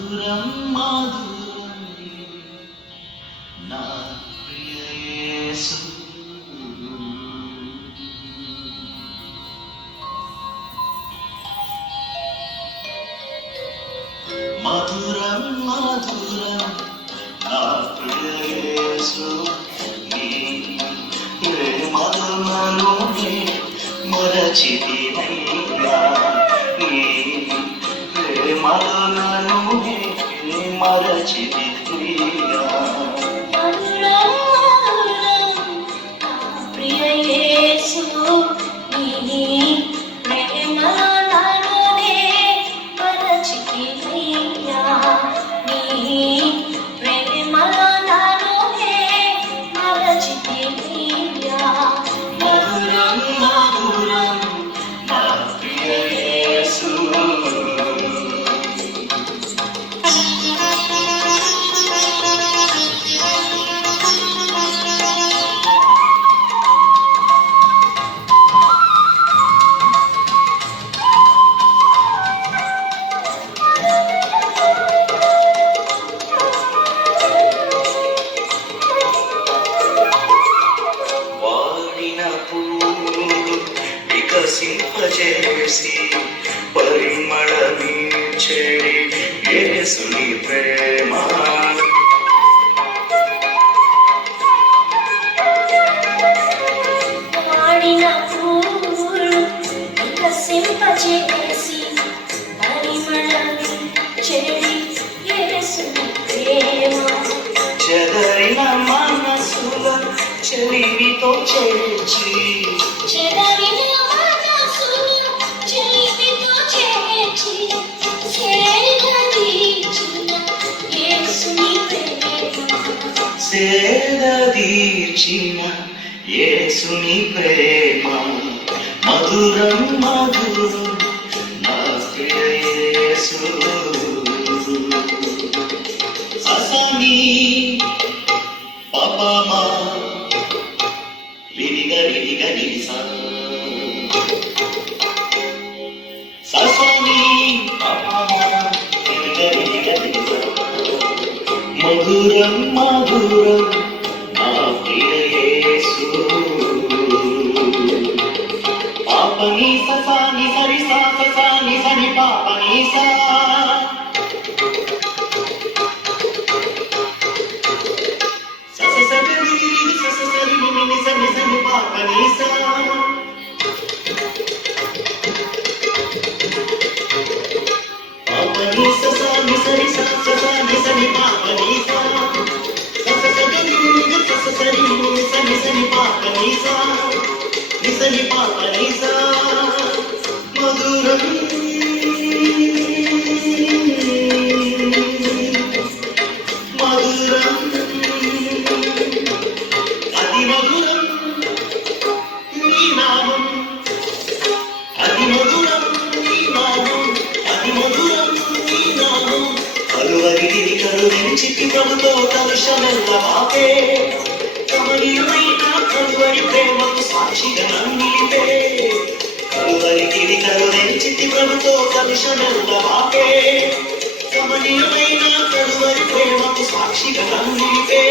మధురం మధురం నా ప్రియ యేసు. మధురం మధురం నా ప్రియ యేసు, నీ ప్రేమను మరచితినయ్యా, నీ ప్రేమను మరచితినయ్యా. మధురం మధురం నా ప్రియ యేసు, నీ ప్రేమలనునే మరచితినయ్యా, నీ ప్రేమలనునే మరచితినయ్యా. మధురం మధురం నా ప్రియ యేసు. వికసింపజేసి పరిమళమించెడి యేసుని ప్రేమ. వాడిన పూలు వికసింపజేసి పరిమళమించెడి యేసుని ప్రేమ. చెదరిన మనసుల చెలిమితో చేర్చి, చెదరిన మనసును చెలిమితో చేర్చి, సేదదీర్చిన యేసుని ప్రేమ. సేదదీర్చిన యేసుని ప్రేమ. మధురం మధురం నా ప్రియ యేసు. ససని పాపమా రిరిగ నిసా, ససని పాపమా రిరిగ నిసా. మధురం మధురం నా ప్రియ యేసు. పాపని ససాని సరి సా ససాని సని పాపని సా, మధురం మధురం అతి మధురం నీ నామం, అతి మధురం నీ నామం, అతి మధురం నీ నామం. కలువరిని కరుణించితి ప్రభుతో కలుషమెల్ల మాపే, కమనీయమైన కలువరి ప్రేమకు సాక్షిగా నిలిపే. కలువరిని కరుణించితి ప్రభుతో కలుషమెల్ల మాపే, కమనీయమైన కలువరి ప్రేమకు సాక్షిగా నిలిపే.